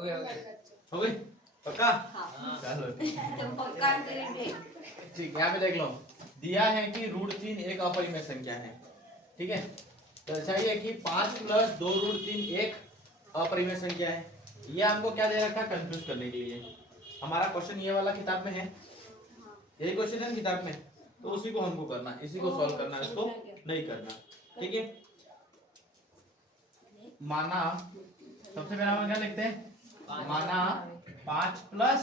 हो गई पक्का? चलो ठीक, यहाँ पे देख लो, दिया है कि √3 एक अपरिमेय संख्या है, ठीक है। तो चाहिए कि 5 + 2 √3 एक अपरिमेय संख्या है। ये हमको क्या दे रखा है कंफ्यूज करने के लिए। हमारा क्वेश्चन ये वाला किताब में है, यही क्वेश्चन है किताब में, तो उसी को हमको करना, इसी को सॉल्व करना, इसको नहीं करना, ठीक है। माना सबसे पहला हम क्या लिखते हैं, माना 5 प्लस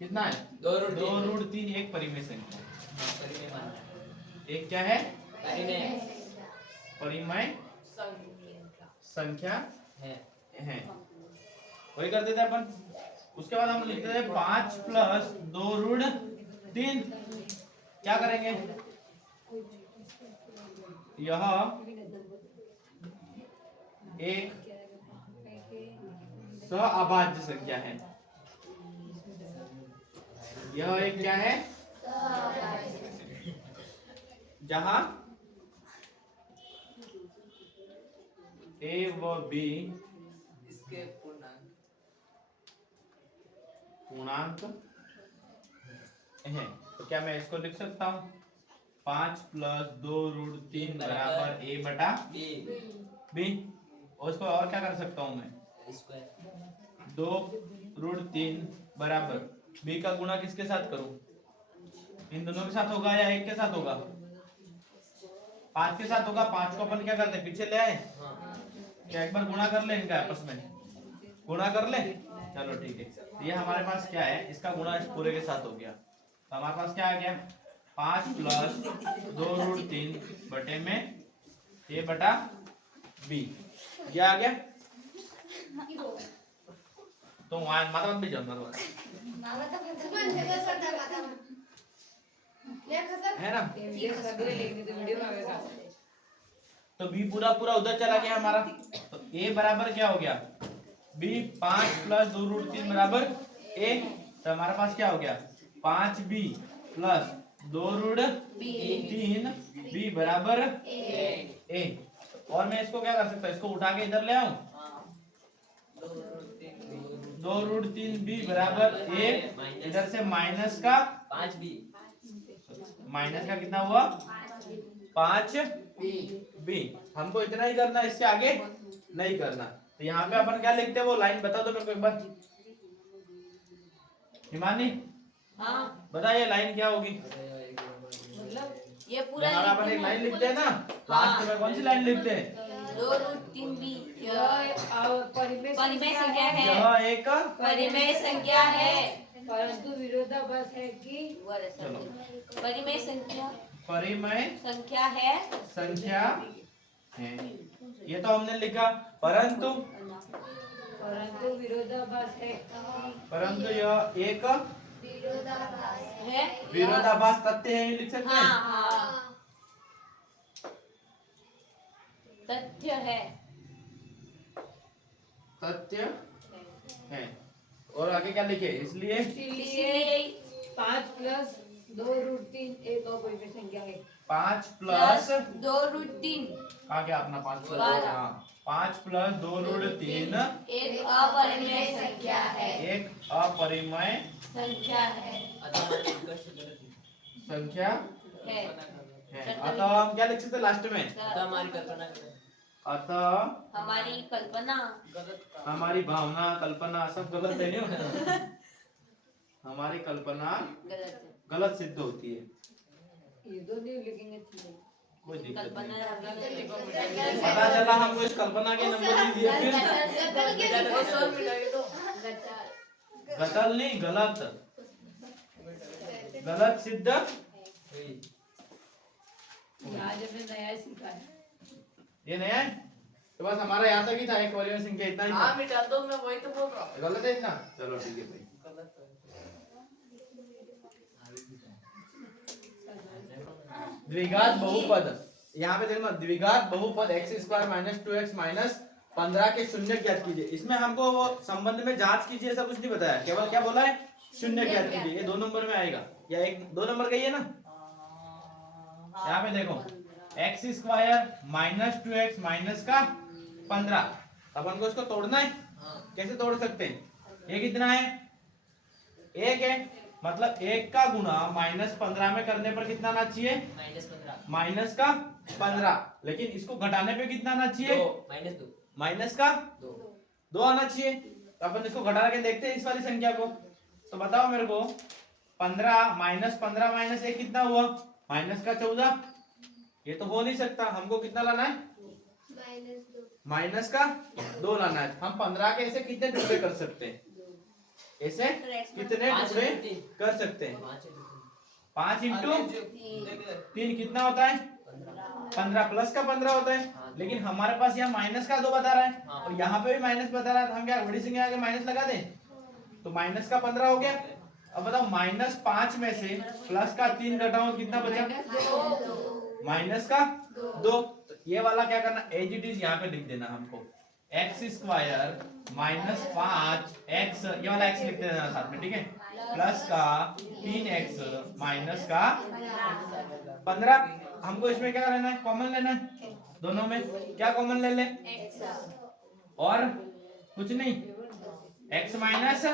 कितना है 2 √3 एक परिमेय संख्या, एक क्या है परिमेय संख्या है, वही करते थे अपन। उसके बाद हम लिखते थे 5 + 2 √3, क्या करेंगे, यह एक सहअभाज्य संख्या है, यह एक क्या है जहां A व B इसके पूर्णांक है। तो क्या मैं इसको लिख सकता हूँ 5 + 2 √3 बराबर A बटा B, और इसको और क्या कर सकता हूँ मैं 2 √3 बराबर B का गुणा किसके साथ करूं, इन दोनों के साथ होगा या एक के साथ होगा, 5 के साथ होगा। 5 को अपन क्या करते हैं पीछे ले आए, क्या एक बार गुणा कर ले इनका आपस में, गुणा कर ले, चलो ठीक है। ये हमारे पास क्या है, इसका गुणा इस पूरे के साथ हो गया, तो हमारे पास क्या आ गया 5 + 2 √3 बटे में A बटा B, क्या आ गया। तो माता मत भी जाओ है ना, तो B पूरा पूरा उधर चला गया हमारा, तो A बराबर क्या हो गया B, 5 + 2 √3 बराबर A, तो हमारे पास क्या हो गया 5B + 2 √3 B बराबर A। और मैं इसको क्या कर सकता हूँ, इसको उठा के इधर ले आऊं, 2 √3 B बराबर A, इधर से माइनस का 5B, माइनस का कितना हुआ 5B। हमको इतना ही करना, इससे आगे नहीं करना। तो यहाँ पे अपन क्या लिखते हैं वो लाइन बता दो मेरे को एक बार, हिमानी बताइए लाइन क्या होगी। मतलब ये पूरा अपन एक लाइन लिखते हैं ना, लास्ट में कौन सी लाइन लिखते हैं 2 √3B परिमेय संख्या है, यह एक परिमेय संख्या है, परंतु विरोधाभास है कि चलो परिमेय संख्या परिमेय है, संख्या है, ये तो हमने लिखा, परंतु विरोधाभास है, परंतु यह एक है विरोधाभास तथ्य है, ये लिख सकते हैं। हाँ तथ्य है, तथ्य है, और आगे क्या लिखे, इसलिए इसलिए 5 + 2 √3 एक अपरिमेय संख्या है। 5 प्लस + 2 √3 आ गया अपना 5 + 5 + 2 √3 एक अपरिमेय संख्या है, एक अपरिमेय संख्या है, संख्या है। है। अतः हम क्या लिख सकते हैं लास्ट में, हमारी कल्पना अतः हमारी कल्पना हमारी भावना कल्पना सब गलत है नहीं, हमारी कल्पना गलत है, गलत सिद्ध होती है, ये दो नहीं लिखेंगे ठीक कोई दिक्कत कल्पना नहीं। पता चला हमको इस कल्पना के नंबर नहीं दिए, फिर गलत नहीं गलत, गलत सिद्ध। आज हमने नया सीखा है। ये नया है, तो बस हमारा यहाँ तक ही था, एक परिमेय संख्या इतना ही था। मिटा दो, मैं वही तो बोल रहा हूँ। गलत है इतना, चलो ठीक है भाई। द्विघात बहुपद, यहाँ पे देखो द्विघात बहुपद x² - 2x - 15 के शून्य ज्ञात कीजिए। इसमें हमको वो संबंध में जांच कीजिए ऐसा कुछ नहीं बताया, केवल क्या बोला है शून्य ज्ञात कीजिए। ये 2 नंबर में आएगा या 2 नंबर का ही है ना। यहाँ पे देखो x² - 2x - का 15, अपन को इसको तोड़ना है, कैसे तोड़ सकते हैं? ये कितना है? 1 है, मतलब 1 का गुणा -15 में करने पर कितना आना चाहिए? माइनस का 15। लेकिन इसको घटाने पे कितना आना चाहिए? माइनस का 2 आना चाहिए। तो अपन इसको घटा के देखते हैं इस वाली संख्या को। तो बताओ मेरे को, 15 माइनस 1 कितना हुआ? माइनस का 14। ये तो हो नहीं सकता, हमको कितना लाना है? माइनस का 2 लाना है। हम 15 के ऐसे कितने टुकड़े कर सकते हैं? ऐसे कितने टुकड़े कर सकते हैं? 5 इंटू 3 कितना होता है? 15 प्लस का 15 होता है। लेकिन हमारे पास यहाँ माइनस का 2 बता रहा है और यहाँ पे भी माइनस बता रहा है, तो हम क्या बड़ी संख्या आगे माइनस लगा दें? तो माइनस का 15 हो गया। अब बताओ -5 में से प्लस का 3 घटाओ कितना बचा? माइनस का 2। तो ये वाला क्या करना, एज इट इज यहाँ पे लिख देना हमको, x² -5 x, ये वाला x लिख देना साथ में, ठीक है? प्लस का 3x माइनस का 15। हमको इसमें क्या लेना है? कॉमन लेना है। दोनों में क्या कॉमन ले ले? और कुछ नहीं, x माइनस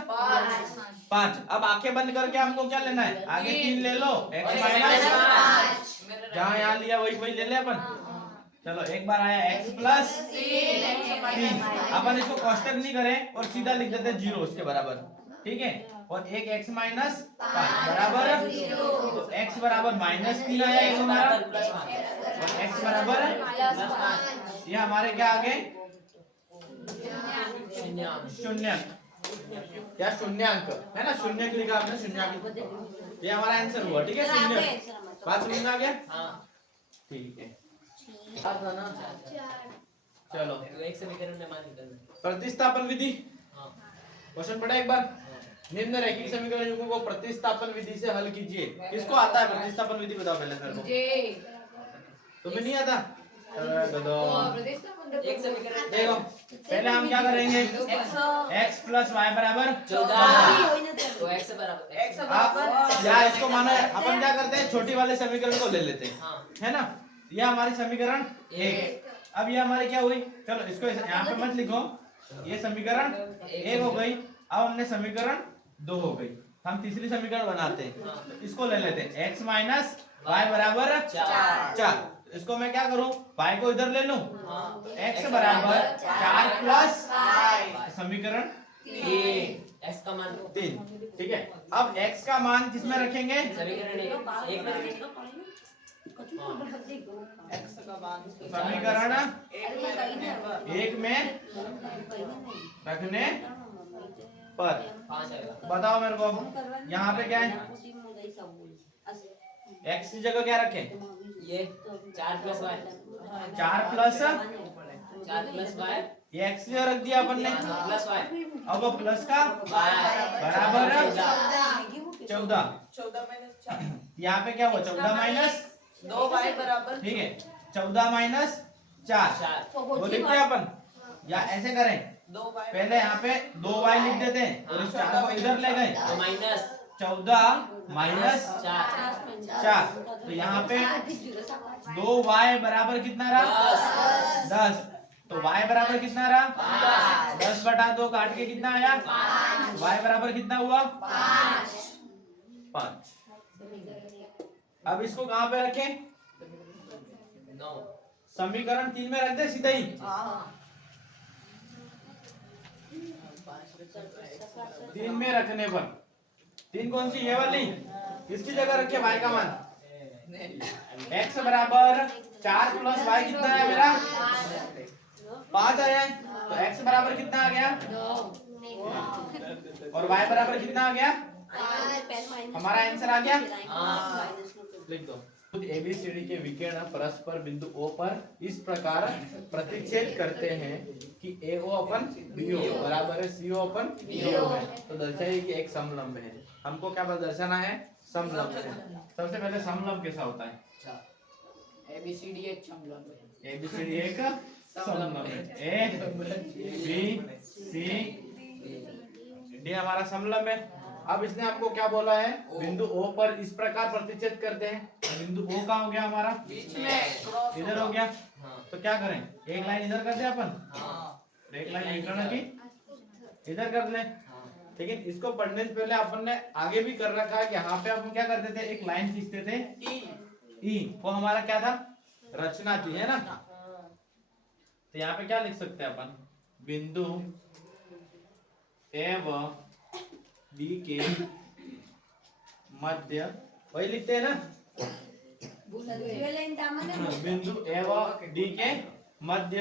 5। अब आंखें बंद करके हमको क्या लेना है? आगे 3 ले लो, x माइनस 5 जहाँ यहाँ लिया वही ले ले अपन। चलो एक बार आया x प्लस 3। अपन इसको कोष्टक नहीं करें और सीधा लिख देते 0 उसके बराबर, ठीक है? और एक x माइनस 5 बराबर, तो x बराबर -3 आया x हमारा, और x बराबर ये हमारे क्या आ गए? शून्याङ्क। क्या शून्याङ्क है ना? शून्य लिखा आपने, शून्याङ्क। ये हमारा आंसर हुआ, ठीक है? शून्य। बात समझ में आ गया? ठीक है, चलो प्रतिस्थापन विधि क्वेश्चन पढ़ा एक बार। निम्न रैखिक समीकरणों को प्रतिस्थापन विधि से हल कीजिए। किसको आता है प्रतिस्थापन विधि? बताओ पहले मेरे को। तुम्हें नहीं आता? देखो पहले हम क्या करेंगे, x प्लस वाई बराबर 14। या इसको मानो अपन क्या करते हैं, छोटी वाले समीकरण को ले लेते हैं, है ना? यह हमारी समीकरण 1। अब ये हमारी क्या हुई? चलो इसको यहाँ पे मत लिखो, ये समीकरण 1 हो गई। अब हमने समीकरण 2 हो गई। हम तीसरी समीकरण बनाते हैं, तो इसको ले लेते हैं, x माइनस वाई बराबर 4। इसको मैं क्या करूं, y को इधर ले लूं, तो x बराबर 4 प्लस समीकरण x का मान 3, ठीक है? अब x का मान किसमें रखेंगे? समीकरण 1 में रखने पर। बताओ मेरे को, यहाँ पे क्या है? x की जगह क्या रखें? ये 4 plus y, 4 plus 4 plus y, ये x की जगह रख दिया अपन ने, प्लस y, अब वो प्लस का बराबर 14। यहाँ पे क्या हुआ? 14 माइनस 2y बराबर, ठीक है? 14 माइनस 4 वो लिखते हैं अपन, या ऐसे करें, पहले यहाँ पे 2y लिख देते हैं और इस 4 को इधर ले गए, तो माइनस 14 माइनस 4। तो यहाँ पे 2y बराबर कितना रहा? 10। तो y बराबर कितना रहा? 10 बटा 2 काट के कितना आया? y बराबर कितना हुआ? 5। अब इसको कहाँ पे रखें? समीकरण 3 में रख दे सीधा ही। 3 में रखने पर 3 कौन सी? ये वाली। किसकी जगह रखे? y का मान। x बराबर 4 प्लस y कितना है मेरा? 5 आया है। तो x बराबर कितना आ गया? और y बराबर कितना आ गया? हमारा आंसर आ गया। लिख दो। ABCD के विकर्ण परस्पर बिंदु O पर इस प्रकार प्रतिच्छेद करते हैं कि AO अपन BO बराबर है CO अपन BO है। तो दर्शाइए कि एक समलंब है। हमको क्या दर्शाना है? समलंब है। सबसे पहले समलंब कैसा होता है? ABCD एक समलंब है। ABCD एक समलंब है। A B C D हमारा समलंब है। अब इसने आपको क्या बोला है? बिंदु O पर इस प्रकार प्रतिच्छेद करते हैं। बिंदु O कहाँ हो गया हमारा? बीच में इधर हो गया। तो क्या करें? एक लाइन इधर कर दे अपन, एक लाइन विकर्ण की इधर कर ले। लेकिन इसको पढ़ने से पहले अपन ने आगे भी कर रखा है कि यहाँ पे अपन क्या करते थे, एक लाइन खींचते थे ई, वो हमारा क्या था, रचना थी, है ना। तो यहाँ पे क्या लिख सकते हैं अपन, बिंदु ए व बी के मध्य, वही लिखते हैं ना, बिंदु ए व डी के मध्य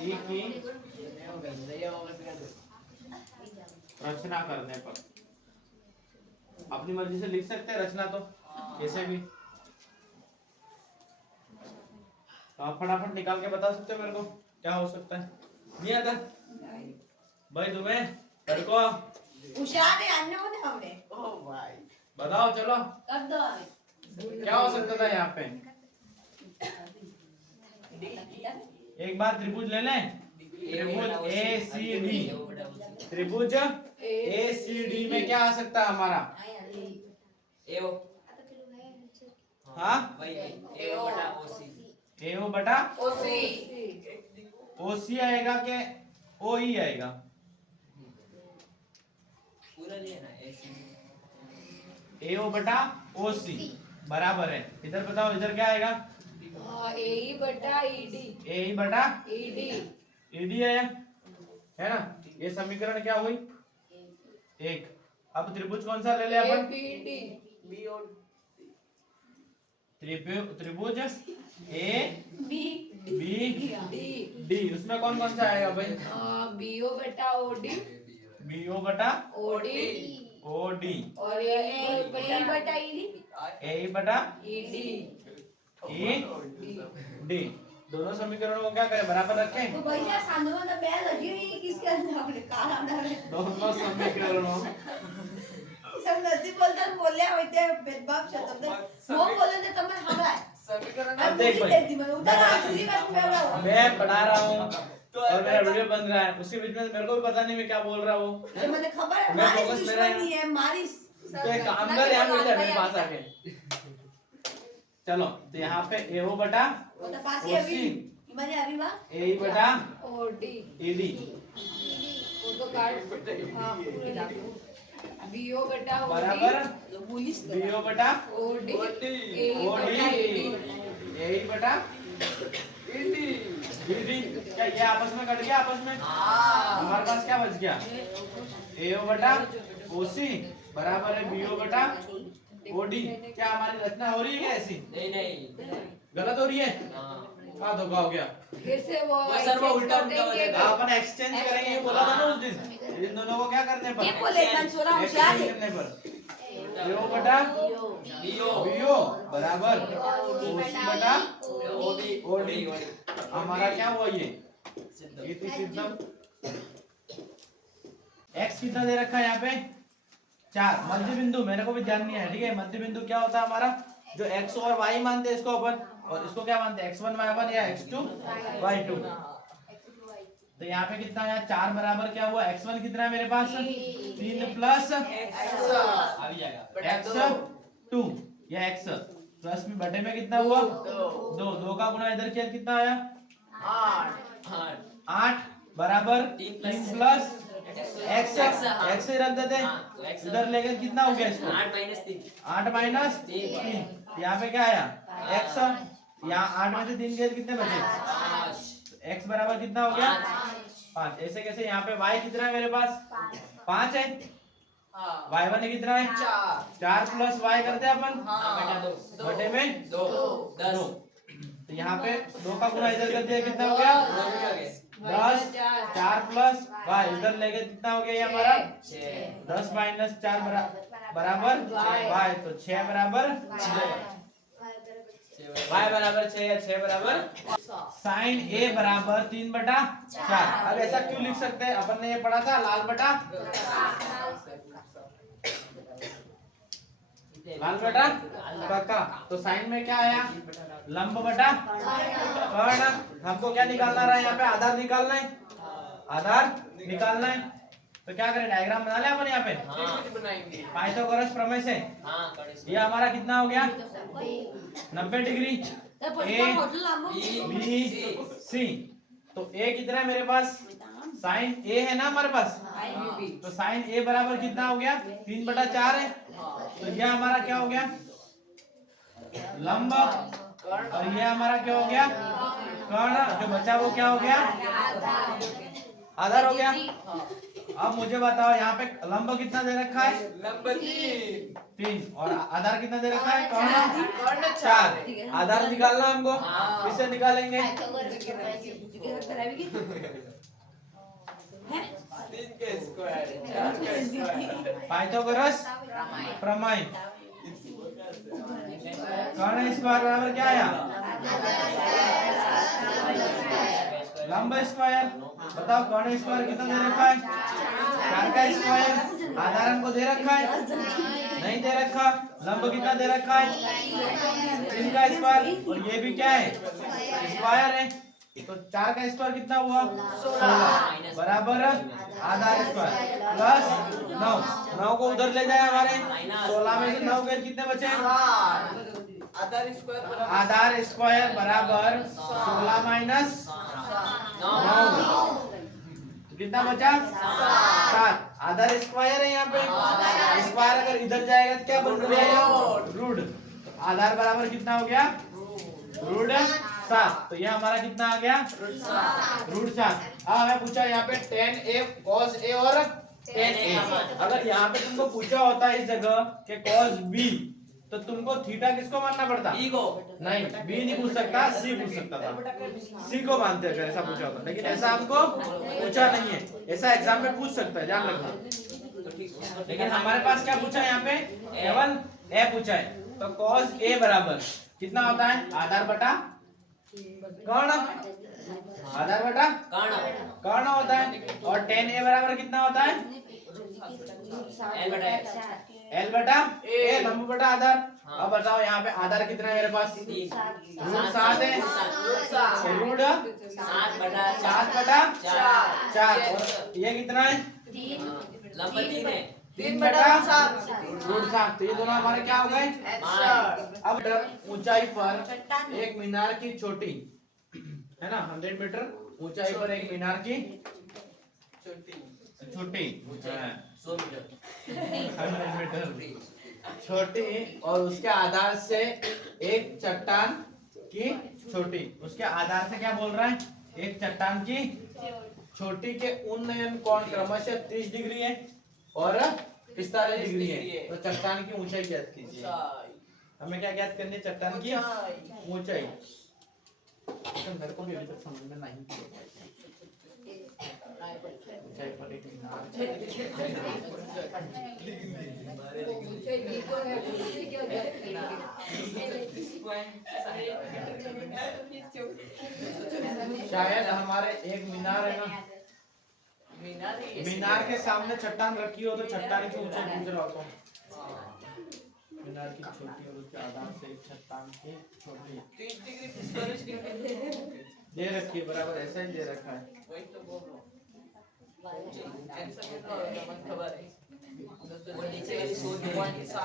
ई की रचना करने पर। अपनी मर्जी से लिख सकते हैं रचना, तो कैसे भी। तो आप फटाफट निकाल के बता सकते हो मेरे को क्या हो सकता है। नहीं आता भाई तुम्हें, मेरे को बताओ, चलो कर दो क्या हो सकता था यहाँ पे। एक बार त्रिभुज ले लें, त्रिभुज ए सी डी, त्रिभुज ए सी डी में क्या आ सकता है हमारा, हाँ ए ओ बटा ओ सी आएगा के ओ ई आएगा, ए ओ बटा ओ सी बराबर है, इधर बताओ इधर क्या आएगा, ए बटा ईडी, ए ई बटा ईडी, ईडी है ना। ये समीकरण क्या हुई, एक। अब त्रिभुज कौन सा ले ले अपन, बीडी, त्रिभुज A B B D, D, उसमें कौन कौन सा आएगा भाई, बीओ बटा ओडी, बी ओ बटा ओडी ओ डी, और ए बटा ईडी, ए ई बटा ईडी, ई डी। दोनों समीकरणों को क्या करें, बराबर रखें। तो भैया सांदो में बैल हजी नहीं किसके अंदर हमने काला अंदर दोनों समीकरणों सब नदी बोलता बोले होते भेदभाव शब्द वो बोले थे तब हमरा अब देख भाई, मैं पढ़ा रहा हूँ और मेरा वीडियो बन रहा है, उसके बीच में मेरे को भी पता नहीं मैं क्या बोल रहा हूँ, मुझे खबर है मैं हमारी फोकस मेरा दुश्मनी है हमारी तो एक काम कर, यहाँ बैठ जा मेरे पास आके। चलो तो यहाँ पे ए ओ बटा वो तो पास ही अभी इमाने अभी बा ए ई बटा ओडी, ई डी, वो तो काट, हाँ पूरे लागू, बीओ बटा ओडी, बराबर पुलिस बी ओ बटा ओडी, ओ ए डी, बटा ईडी, ए ई बटा ई डी। क्या ये आपस में कट गया, आपस में हमारे पास क्या बच गया, ए ओ बटा ओ सी बराबर है बी ओ बटा ओ डी। क्या हमारी रचना हो रही है क्या ऐसी, नहीं गलत हो रही है, हाँ धोखा हो गया। कैसे वो सर वो उल्टा उल्टा हो जाएगा। अपन एक्सचेंज करेंगे, ये बोला था ना उस दिन, इन दोनों को क्या करने पर, ये बोले कंसोरा होशियार है करने पर ए ओ बटा बी ओ बराबर ओ सी बटा ओ डी। हमारा क्या हुआ ये थी सिद्धम। एक्स कितना दे रखा है यहाँ पे 4, मध्य बिंदु मेरे को भी ध्यान नहीं है, ठीक है। मध्य बिंदु क्या होता है हमारा, जो एक्स और वाई मानते हैं इसको अपन, और इसको क्या मानते हैं x1 y1 या x2 y2। तो यहाँ पे कितना है 4 बराबर क्या हुआ, x1 कितना है मेरे पास 3 प्लस x2 या x प्लस में बटे में कितना हुआ 2 का गुणा इधर किया कितना आया 8 बराबर 3 प्लस x से रख देते इधर लेकर कितना हो गया इसको 8 माइनस 3। यहाँ पे क्या आया x, यहाँ 8 में से 3 गए कितने बचे, x बराबर कितना हो गया 5। ऐसे कैसे, यहाँ पे y कितना है मेरे पास 5 है, y1 कितना है 4 प्लस y करते हैं अपन बटे में 2। तो यहाँ पे 2 का गुणा इधर कर दिया कितना हो गया 10, 4 प्लस y इधर लेके कितना हो गया ये हमारा 10 माइनस 4 बराबर y, तो 6 बराबर y बराबर 6 या 6 बराबर साइन a बराबर 3/4। अब ऐसा क्यों लिख सकते हैं, अपन ने ये पढ़ा था लाल बटा पक्का। तो साइन में क्या आया लंब बटा कर्ण। हमको क्या निकालना रहा है यहाँ पे, आधार निकालना है, आधार निकालना है। तो क्या करें, डायग्राम बना ले अपन यहाँ पे पाइथागोरस प्रमेय से। ये हमारा कितना हो गया 90 डिग्री, बी सी। तो ए कितना है मेरे पास? साइन ए है ना हमारे पास, तो साइन ए बराबर कितना हो गया? 3/4 है। तो यह हमारा क्या हो गया? लंब। और यह हमारा क्या हो गया? कर्ण। जो बचा वो क्या हो गया? आधार हो गया। अब मुझे बताओ यहाँ पे लंब कितना दे रखा है? नंबर 3 और आधार कितना दे रखा है? कर्ण 4। आधार निकालना हमको, किससे निकालेंगे? 3 के स्क्वायर 4 के स्क्वायर पाइथागोरस प्रमेय। कर्ण स्क्वायर बराबर क्या आया? लंब स्क्वायर। बताओ कर्ण स्क्वायर कितना दे रखा है? 4 का स्क्वायर। आधार हमको दे रखा है? नहीं दे रखा। लंब कितना दे रखा है? 3 का स्क्वायर। और ये भी क्या है? स्क्वायर है। तो 4 का स्क्वायर कितना हुआ? 16 बराबर आधार स्क्वायर प्लस 9। 9 को उधर ले जाए हमारे, 16 में से 9 गए, कितने बचे? आधार स्क्वायर बराबर 16 माइनस 9। कितना बचा? 7। आधार स्क्वायर है यहाँ पे। स्क्वायर अगर इधर जाएगा तो क्या बन जाएगा? रूट। आधार बराबर कितना हो गया? रूट 7। तो यह हमारा कितना आ गया? रूट 7। अब हमें पूछा यहाँ पे tan a cos a और tan a। अगर यहाँ पे तुमको पूछा होता है इस जगह के cos b, तो तुमको थीटा किसको मानना पड़ता? बी को नहीं, बी नहीं पूछ सकता, सी पूछ सकता था। सी को मानते अगर ऐसा पूछा होता, लेकिन ऐसा हमको पूछा नहीं है। ऐसा एग्जाम में पूछ सकता है, ध्यान रखना। लेकिन हमारे पास क्या पूछा है यहाँ पे? केवल ए पूछा है। तो cos a बराबर कितना होता है? आधार बटा कर्ण। आधार बटा कर्ण होता है। और tan a बराबर कितना होता है? L बटा a, लंब बटा आधार। अब बताओ यहाँ पे आधार कितना है मेरे पास? रूट 7 है। रूट 7/4। और ये कितना है? 3/7 रूट 7। तो ये दोनों हमारे क्या हो गए? अब ऊंचाई पर एक मीनार की चोटी है ना, 100 मीटर ऊंचाई पर एक मीनार की छोटी 100 मीटर 100 मीटर छोटी, और उसके आधार से एक चट्टान की छोटी। उसके आधार से क्या बोल रहा है? एक चट्टान की छोटी के उन्नयन कोण क्रमशः 30 डिग्री है और 45 डिग्री है। तो चट्टान की ऊंचाई ज्ञात कीजिए। हमें क्या ज्ञात करनी है? चट्टान की ऊंचाई। मेरे को भी अभी तक समझ में नहीं ऊंचाई पर एक मीनार शायद हमारे एक मीनार है ना, मीनार के सामने चट्टान रखी हो तो चट्टान की ऊंचाई पूछ रहा हो। मीनार की छोटी और उसके आधार से एक चट्टान की छोटी 30 डिग्री 45 डिग्री दे रखी है, बराबर ऐसा ही दे रखा है। वही तो बोल रहा हूं। खबर है वो नीचे वाली सोच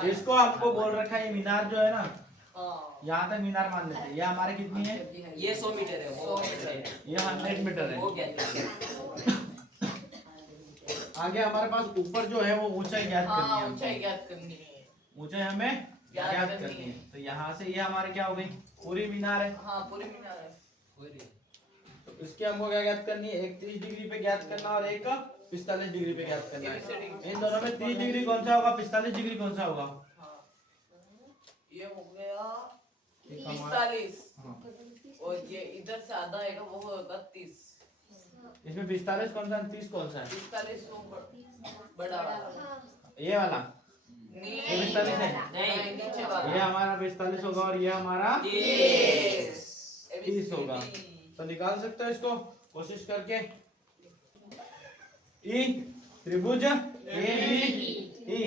इसको हमको बोल रखा है ये मीनार जो है ना, यहाँ तक मीनार मान लेते हैं। ये हमारे कितनी है? ये 100 मीटर है, वो 100 मीटर है, ये 100 मीटर है। वो क्या है? आगे हमारे पास ऊपर जो है वो ऊंचाई ज्ञात करनी है। ऊंचाई ज्ञात करनी है, ऊंचाई हमें ज्ञात करनी है। तो यहाँ से ये हमारे क्या हो गई? पूरी मीनार है। हाँ पूरी मीनार है। तो इसके हमको क्या ज्ञात करनी है? एक 30 डिग्री पे ज्ञात करना और एक 45 डिग्री पे ज्ञात करना है। इन दोनों में 30 डिग्री कौन सा होगा? 45 डिग्री कौन सा होगा? ये हो गया 45 और ये इधर से आधा आएगा, वो होगा 30। इसमें 45 कौन सा, 30 कौन सा है? 45 वो बड़ा वाला, ये वाला नहीं ये 45 है। नहीं नीचे वाला, ये हमारा 45 होगा और ये हमारा 30 होगा। तो निकाल सकते हो इसको कोशिश करके। ई त्रिभुज ABE,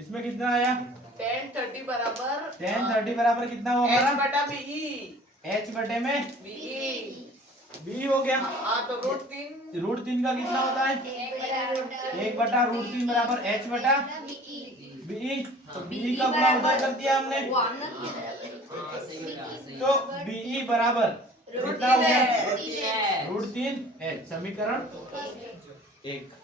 इसमें कितना आया? tan 30 बराबर tan 30 बराबर कितना हुआ हमारा? h बटा BE, H बटे में BE B हो गया। हाँ तो रूट 3 का कितना होता है? 1/√3 बराबर H बटा BE। तो BE का गुणा उधर कर दिया हमने। तो बीई बराबर कितना हो गया √3h समीकरण 1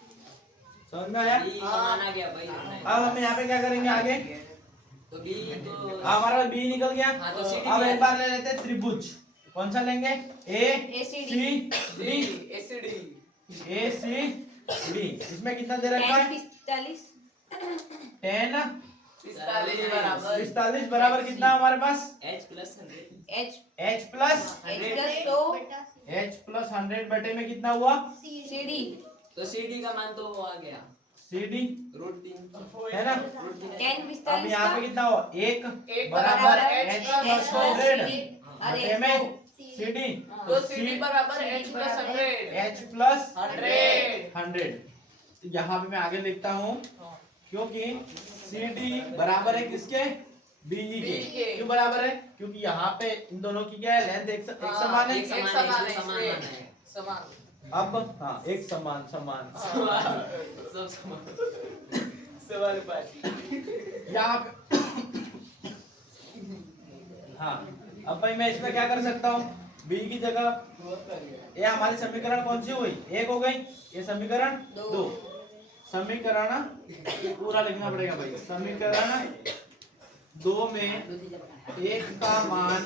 समझ में आया। अब हम यहाँ पे क्या करेंगे आगे तो बी तो हमारा बी निकल गया। हाँ, तो CD अब है। एक बार ले लेते हैं त्रिभुज कौन सा लेंगे ए ACD। सी डी एसिडी ए सी डी इसमें कितना दे रखा है 45 10 45 बराबर कितना हमारे पास H plus 100 H h plus H + 100 100 बटे में कितना हुआ CD तो CD का मान तो वो आ गया सी डी √3 है ना। 10 अब यहाँ पे कितना हुआ एक एक बराबर बराबर h H प्लस plus 100 अरे बटे में सी डी तो CD बराबर H plus 100 h प्लस 100 100 यहाँ पे मैं आगे लिखता हूँ क्योंकि सी डी बराबर है किसके बीई BE के के। क्यों बराबर है क्योंकि यहाँ पे इन दोनों की क्या है लेंथ एक समान है। एक एक समान समान है, है समान इसलिए। माना है। समान अब हाँ एक समान समान सब समान सवाल पास यहाँ पे हाँ अब भाई मैं इसमें क्या कर सकता हूँ बी की जगह ये हमारी समीकरण कौन सी हुई एक हो गई ये समीकरण 2 समीकरण ये पूरा लिखना पड़ेगा भाई समीकरण 2 में एक का मान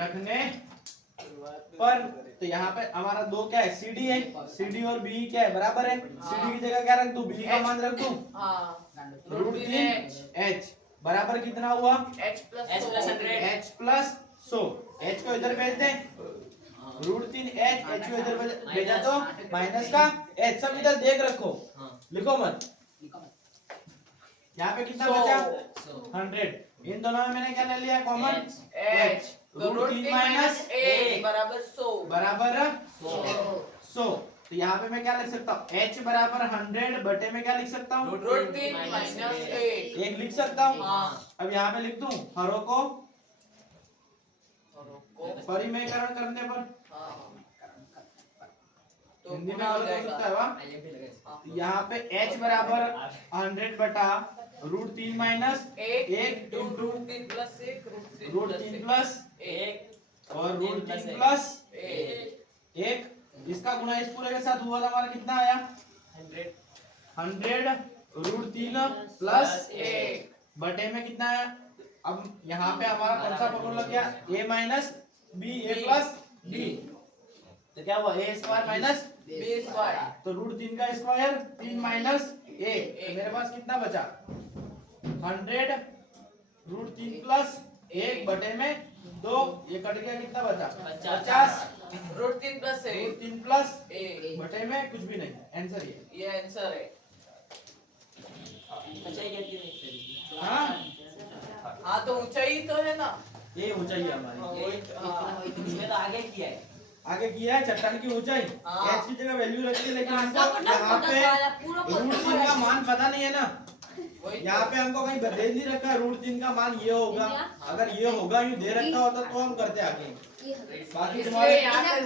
रखने पर तो यहाँ पे हमारा 2 क्या है सी डी है सी डी और बी क्या है बराबर है सी डी की जगह क्या रख दूं बी का मान रख दूं हाँ √3h बराबर कितना हुआ H plus H plus 100 h plus 100 h को इधर भेज दें √3h h को इधर भेजा तो माइनस का h सब इधर देख रखो हाँ लिखो मत यहाँ पे कितना बचा 100 इन दोनों में मैंने क्या ले लिया कॉमन H तो √3 माइनस H बराबर 100 बराबर 100 तो यहाँ पे मैं क्या लिख सकता हूँ h बराबर 100 बटे में क्या लिख सकता हूँ √3 minus 8 एक लिख सकता हूँ। हाँ अब यहाँ पे लिख दूं हरों को परिमेयकरण करने पर तो हिंदी में गुना हो गलत हो सकता जाएगा है वाह तो यहाँ पे h बराबर 100 बटा √3 माइनस 1 1 इंटू √3 plus 1 √3 प्लस 1 और √3 प्लस 1 1 इसका गुणा इस पूरे के साथ हुआ था हमारा कितना आया 100 √3 प्लस 1 बटे में कितना है अब यहाँ पे हमारा कौन सा फॉर्मूला क्या a minus B A plus D तो क्या हुआ a square minus b square तो √3 का स्क्वायर 3 माइनस 1 तो मेरे पास कितना बचा 100 √3 प्लस 1 बटे में 2 ये कट गया कितना बचा 50 √3 plus 1 √3 प्लस 1 बटे में कुछ भी नहीं आंसर ये ये आंसर है अच्छा ये कहती है हाँ हाँ तो ऊंचाई तो है ना ये ऊंचाई है हमारी इसमें तो आगे किया है आगे किया है चट्टान की ऊंचाई हाँ। h की जगह वैल्यू रखी है लेकिन हमको यहाँ पे √3 का मान पता नहीं है ना वही यहाँ पे हमको कहीं दे नहीं रखा है √3 का मान ये होगा अगर ये होगा यूं दे रखा होता तो हम करते आगे बाकी इसलिए तुम्हारे यहाँ